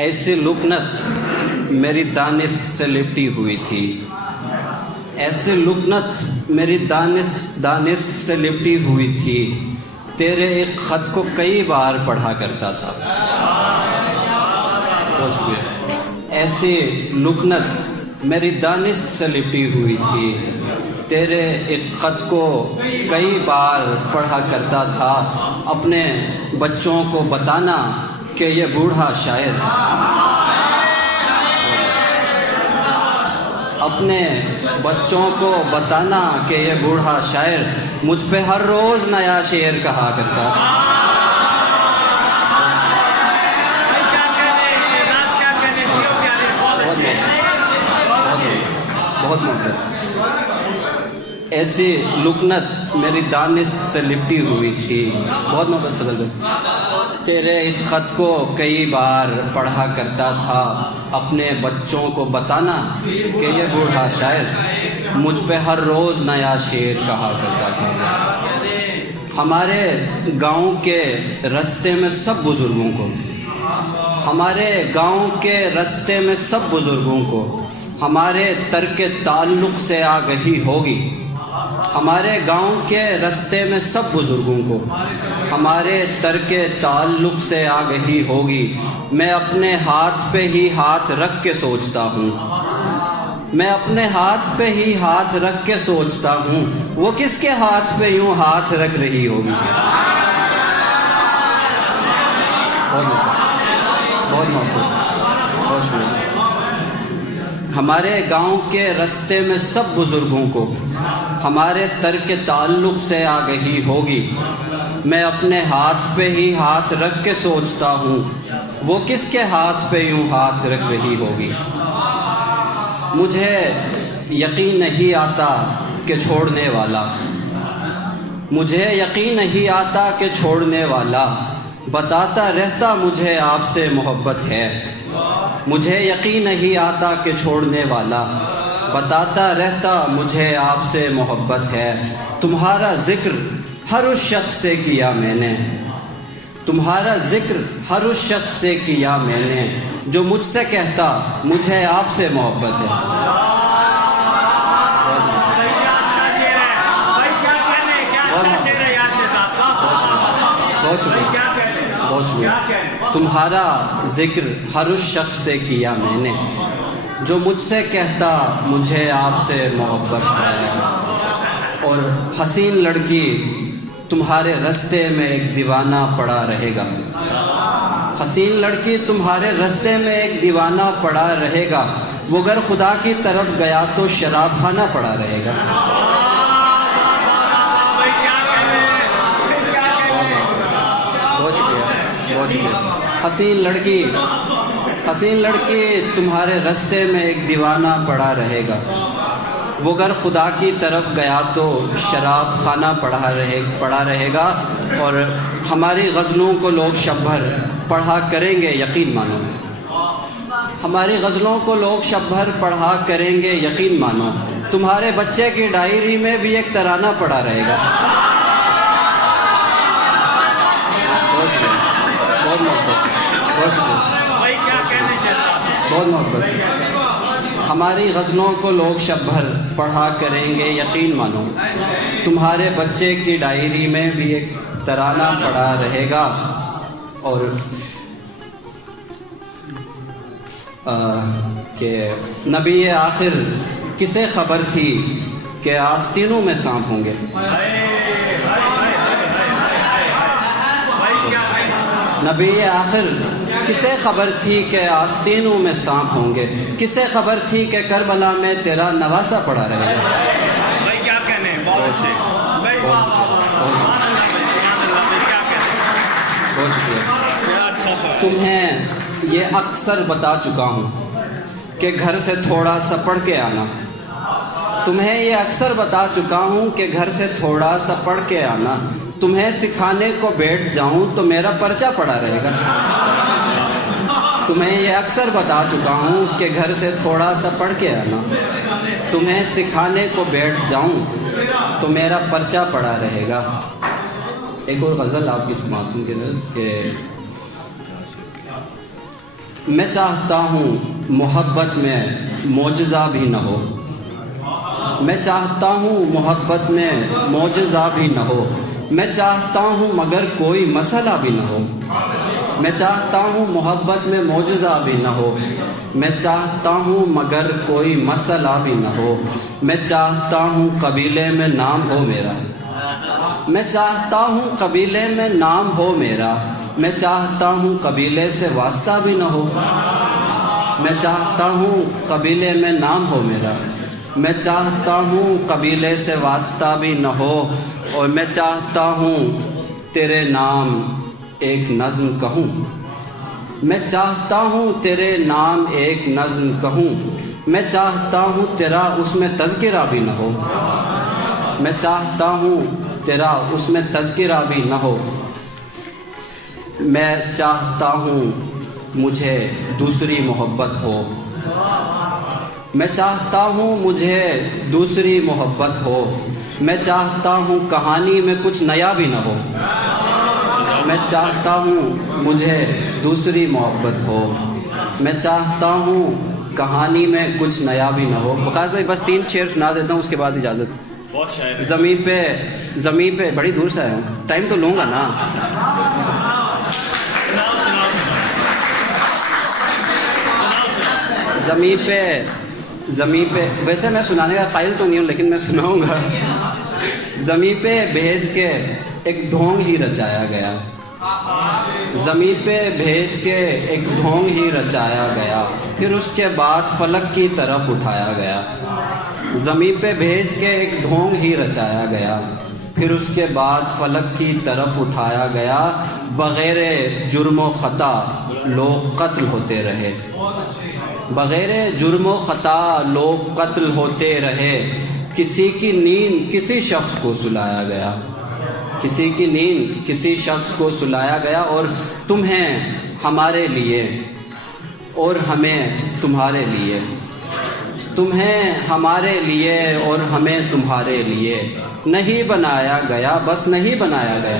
ایسی لکنت میری دانست سے لپٹی ہوئی تھی، ایسی لکنت میری دانست سے لپٹی ہوئی تھی، تیرے ایک خط کو کئی بار پڑھا کرتا تھا۔ ایسی لکنت میری دانست سے لپٹی ہوئی تھی، تیرے ایک خط کو کئی بار پڑھا کرتا تھا، اپنے بچوں کو بتانا کہ یہ بوڑھا شاعر، اپنے بچوں کو بتانا کہ یہ بوڑھا شاعر مجھ پہ ہر روز نیا شعر کہا کرتا تھا۔ بہت محبت۔ ایسی لکنت میری دانست سے لپٹی ہوئی تھی، بہت محبت فضل بھائی، تیرے ایک خط کو کئی بار پڑھا کرتا تھا، اپنے بچوں کو بتانا کہ یہ بوڑھا شاعر مجھ پہ ہر روز نیا شعر کہا کرتا تھا۔ ہمارے گاؤں کے رستے میں سب بزرگوں کو، ہمارے گاؤں کے رستے میں سب بزرگوں کو ہمارے ترک تعلق سے آگہی ہوگی۔ ہمارے گاؤں کے رستے میں سب بزرگوں کو ہمارے ترک تعلق سے آگہی ہوگی۔ میں اپنے ہاتھ پہ ہی ہاتھ رکھ کے سوچتا ہوں، میں اپنے ہاتھ پہ ہی ہاتھ رکھ کے سوچتا ہوں، وہ کس کے ہاتھ پہ یوں ہاتھ رکھ رہی ہوگی۔ بہت محبت، بہت شکریہ۔ ہمارے گاؤں کے رستے میں سب بزرگوں کو ہمارے ترک تعلق سے آگہی ہوگی۔ میں اپنے ہاتھ پہ ہی ہاتھ رکھ کے سوچتا ہوں، وہ کس کے ہاتھ پہ یوں ہاتھ رکھ رہی ہوگی۔ مجھے یقین نہیں آتا کہ چھوڑنے والا، مجھے یقین نہیں آتا کہ چھوڑنے والا بتاتا رہتا مجھے آپ سے محبت ہے۔ مجھے یقین نہیں آتا کہ چھوڑنے والا بتاتا رہتا مجھے آپ سے محبت ہے۔ تمہارا ذکر ہر اس شخص سے کیا میں نے، تمہارا ذکر ہر اس شخص سے کیا میں نے جو مجھ سے کہتا مجھے آپ سے محبت ہے۔ بہت شکریہ، بہت شکریہ۔ تمہارا ذکر ہر اس شخص سے کیا میں نے جو مجھ سے کہتا مجھے آپ سے محبت ہے۔ اور حسین لڑکی تمہارے رستے میں ایک دیوانہ پڑا رہے گا، حسین لڑکی تمہارے رستے میں ایک دیوانہ پڑا رہے گا، وہ گر خدا کی طرف گیا تو شراب خانہ پڑا رہے گا۔ بہت شکریہ، بہت شکریہ۔ حسین لڑکی تمہارے رستے میں ایک دیوانہ پڑا رہے گا، وہ گر خدا کی طرف گیا تو شراب خانہ پڑا رہے گا۔ اور ہماری غزلوں کو لوگ شب بھر پڑھا کریں گے، یقین مانو، ہماری غزلوں کو لوگ شب بھر پڑھا کریں گے، یقین مانو، تمہارے بچے کی ڈائری میں بھی ایک ترانہ پڑا رہے گا۔ بہت محبت، بہت محبت۔ ہماری غزلوں کو لوگ شب بھر پڑھا کریں گے، یقین مانو، تمہارے بچے کی ڈائری میں بھی ایک ترانہ پڑا رہے گا۔ اور کہ نبی آخر کسے خبر تھی کہ آستینوں میں سانپ ہوں گے، نبی آخر کسے خبر تھی کہ آستینوں میں سانپ ہوں گے، کسے خبر تھی کہ کربلا میں تیرا نواسہ پڑا رہے گا۔ بھائی کیا کہنے، بہت شکریہ۔ تمہیں یہ اکثر بتا چکا ہوں کہ گھر سے تھوڑا سا پڑھ کے آنا، تمہیں یہ اکثر بتا چکا ہوں کہ گھر سے تھوڑا سا پڑھ کے آنا، تمہیں سکھانے کو بیٹھ جاؤں تو میرا پرچہ پڑا رہے گا۔ تمہیں یہ اکثر بتا چکا ہوں کہ گھر سے تھوڑا سا پڑھ کے آنا، تمہیں سکھانے کو بیٹھ جاؤں تو میرا پرچہ پڑا رہے گا۔ ایک اور غزل آپ کی سماعتوں کے لیے کہ میں چاہتا ہوں محبت میں معجزہ بھی نہ ہو، میں چاہتا ہوں محبت میں معجزہ بھی نہ ہو، میں چاہتا ہوں مگر کوئی مسئلہ بھی نہ ہو، میں چاہتا ہوں محبت میں معجزہ بھی نہ ہو، میں چاہتا ہوں مگر کوئی مسئلہ بھی نہ ہو، میں چاہتا ہوں قبیلے میں نام ہو میرا، میں چاہتا ہوں قبیلے میں نام ہو میرا، میں چاہتا ہوں قبیلے سے واسطہ بھی نہ ہو، میں چاہتا ہوں قبیلے میں نام ہو میرا، میں چاہتا ہوں قبیلے سے واسطہ بھی نہ ہو، اور میں چاہتا ہوں تیرے نام ایک نظم کہوں، میں چاہتا ہوں تیرے نام ایک نظم کہوں، میں چاہتا ہوں تیرا اس میں تذکرہ بھی نہ ہو، میں چاہتا ہوں تیرا اس میں تذکرہ بھی نہ ہو، میں چاہتا ہوں مجھے دوسری محبت ہو، میں چاہتا ہوں مجھے دوسری محبت ہو، میں چاہتا ہوں کہانی میں کچھ نیا بھی نہ ہو، میں چاہتا ہوں مجھے دوسری محبت ہو، میں چاہتا ہوں کہانی میں کچھ نیا بھی نہ ہو۔ وقاص بھائی بس 3 شعر سنا دیتا ہوں، اس کے بعد اجازت۔ بہت شاعر زمین پہ بڑی دور سے آیا ہوں، ٹائم تو لوں گا نا۔ زمین پہ ویسے میں سنانے کا قائل تو نہیں ہوں، لیکن میں سناؤں گا۔ زمین پہ بھیج کے ایک ڈھونگ ہی رچایا گیا، زمین پہ بھیج کے ایک ڈھونگ ہی رچایا گیا، پھر اس کے بعد فلک کی طرف اٹھایا گیا، زمین پہ بھیج کے ایک ڈھونگ ہی رچایا گیا، پھر اس کے بعد فلک کی طرف اٹھایا گیا، بغیر جرم و خطا لوگ قتل ہوتے رہے، بغیر جرم و خطا لوگ قتل ہوتے رہے، کسی کی نیند کسی شخص کو سلایا گیا، کسی کی نیند کسی شخص کو سلایا گیا، اور تمہیں ہمارے لیے اور ہمیں تمہارے لیے، تمہیں ہمارے لیے اور ہمیں تمہارے لیے نہیں بنایا گیا، بس نہیں بنایا گیا،